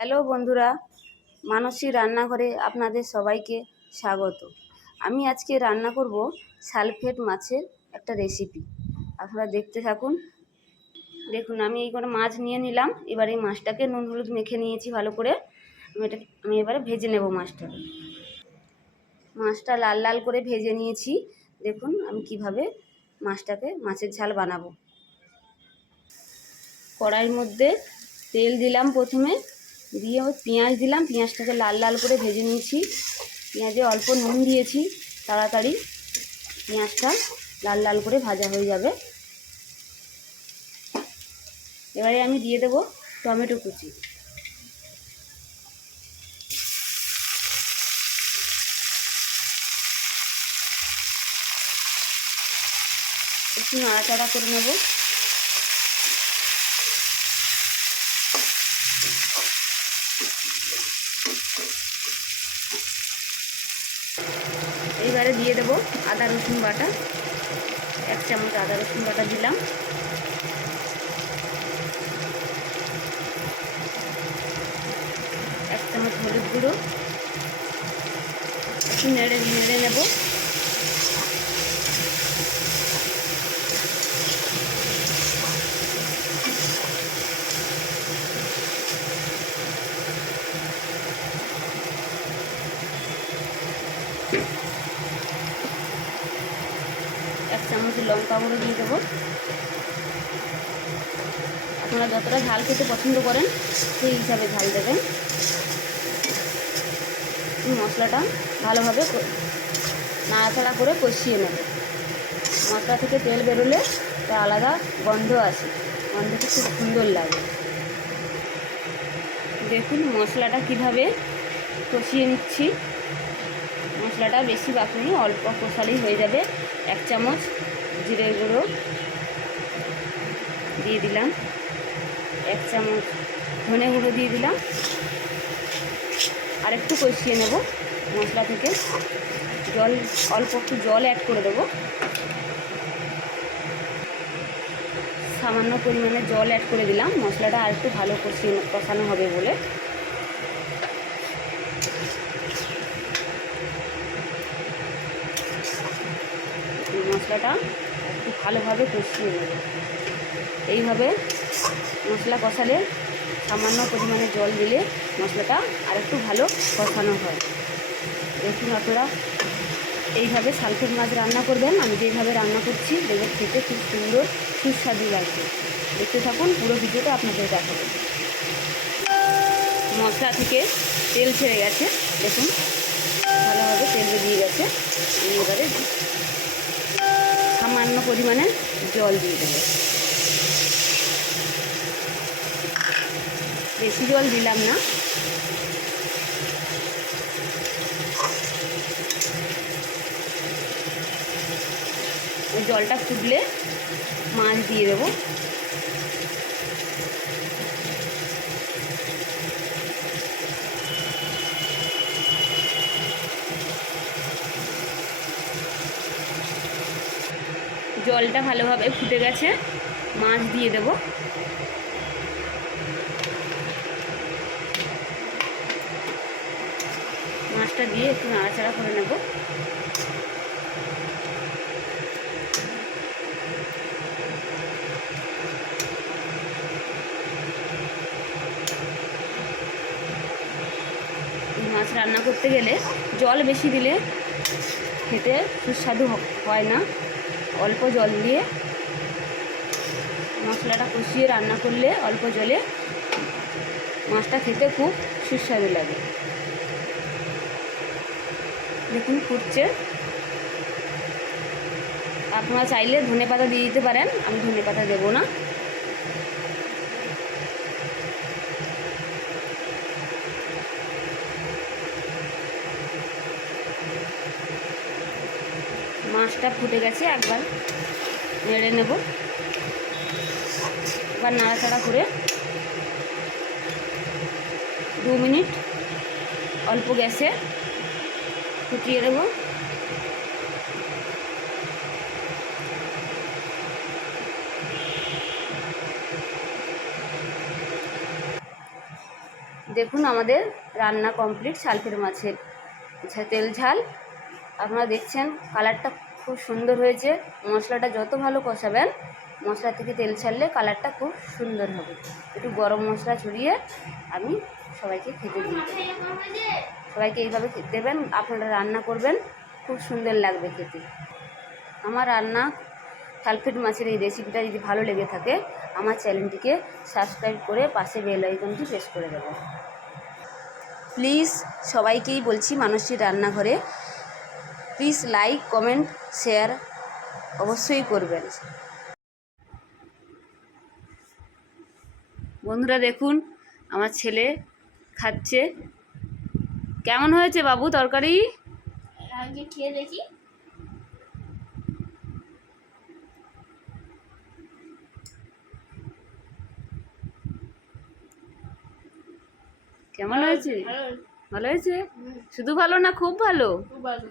Hello বন্ধুরা, মানসী রান্নাঘরে আপনাদের সবাইকে স্বাগত। আমি আজকে রান্না করব সালফেট মাছের একটা রেসিপি। আপনারা দেখতে থাকুন। দেখুন, আমি এই করে মাছ নিয়ে নিলাম। এবার এই মাছটাকে নুন হলুদ মেখে নিয়েছি ভালো করে। আমি এবারে ভেজে নেব মাছটা লাল লাল করে ভেজে নিয়েছি। দেখুন আমি কিভাবে মাছের ঝাল বানাবো। কড়াইয়ের মধ্যে তেল দিলাম, প্রথমে দিয়ে পেঁয়াজ দিলাম। পেঁয়াজটাকে লাল লাল করে ভেজে নিয়েছি। পেঁয়াজে অল্প নুন দিয়েছি, তাড়াতাড়ি পেঁয়াজটা লাল লাল করে ভাজা হয়ে যাবে। এবারে আমি দিয়ে দেব টমেটো কুচি। একটু নাড়াচাড়া করে নেব। এইবারে দিয়ে দেব আদা রসুন বাটা। 1 চামচ আদা রসুন বাটা দিলাম। এক চামচ হলুদ গুঁড়ো। একটু নেড়ে নেব। এক চামচ লঙ্কা গুঁড়ো দিয়ে দেবো। আপনারা যতটা ঝাল খেতে পছন্দ করেন সেই হিসাবে ঝাল দেবেন। মশলাটা ভালোভাবে নাড়াচাড়া করে কষিয়ে নেব। মশলা থেকে তেল বেরোলে একটা আলাদা গন্ধ আসে, গন্ধটা খুব সুন্দর লাগে। দেখুন মশলাটা কিভাবে কষিয়ে নিচ্ছি। মশলাটা বেশি বাকি নেই, অল্প কষালেই হয়ে যাবে। 1 চামচ জিরে গুঁড়ো দিয়ে দিলাম। 1 চামচ ধনে গুঁড়ো দিয়ে দিলাম। আর একটু কষিয়ে নেব মশলা থেকে। অল্প একটু জল অ্যাড করে দেবো। সামান্য পরিমাণে জল অ্যাড করে দিলাম, মশলাটা আর একটু ভালো কষানো হবে বলে। মশলাটা একটু ভালোভাবে কষিয়ে নেব। এইভাবে মশলা কষালে সামান্য পরিমাণে জল দিলে মশলাটা আর একটু ভালো কষানো হয়। দেখুন আপনারা এইভাবে সালফেট মাছ রান্না করবেন। আমি যেভাবে রান্না করছি দেখবেন খেতে খুব সুন্দর সুস্বাদু লাগবে। দেখতে থাকুন, পুরো ভিডিওটা আপনাদের দেখাবো। মশলা থেকে তেল ছেড়ে গেছে, দেখুন ভালোভাবে তেল বেরিয়ে গেছে। এবারে সামান্য পরিমাণে জল দিয়ে দেবো। বেশি জল দিলাম না। জলটা ফুটলে মাছ দিয়ে দেবো। জলটা ভালোভাবে ফুটে গেছে, মাছ দিয়ে দেব। মাছটা দিয়ে একটু নাড়াচাড়া করে নেব। মাছ রান্না করতে গেলে জল বেশি দিলে খেতে সুস্বাদু হয় না। অল্প জল দিয়ে মশলাটা কষিয়ে রান্না করলে অল্প জলে মাছটা খেতে খুব সুস্বাদু লাগে। দেখুন ফুটছে। আপনারা চাইলে ধনেপাতা দিয়ে দিতে পারেন, আমি ধনেপাতা দেবো না। মাছটা ফুটে গেছে, একবার নেড়ে নেব। এবার নাড়াচাড়া করে 2 মিনিট অল্প গ্যাসে ফুটিয়ে দেব। দেখুন আমাদের রান্না কমপ্লিট সালফেট মাছের তেল ঝাল। আপনারা দেখছেন কালারটা খুব সুন্দর হয়েছে। মশলাটা যত ভালো কষাবেন, মশলা থেকে তেল ছাড়লে কালারটা খুব সুন্দর হবে। একটু গরম মশলা ছড়িয়ে আমি সবাইকে খেতে দিই। সবাইকে এইভাবে খেতে দেবেন, আপনারা রান্না করবেন, খুব সুন্দর লাগবে খেতে। আমার রান্না সালফেট মাছের এই রেসিপিটা যদি ভালো লেগে থাকে, আমার চ্যানেলটিকে সাবস্ক্রাইব করে পাশে বেল আইকনটি প্রেস করে দেবেন। প্লিজ সবাইকেই বলছি মানসীর রান্নাঘরে প্লিজ লাইক, কমেন্ট, শেয়ার অবশ্যই করবেন। বন্ধুরা দেখুন আমার ছেলে খাচ্ছে। কেমন হয়েছে বাবু তরকারি? আগে খেয়ে দেখি। কেমন হয়েছে? ভালো। ভালো হয়েছে? শুধু ভালো না খুব ভালো? খুব ভালো।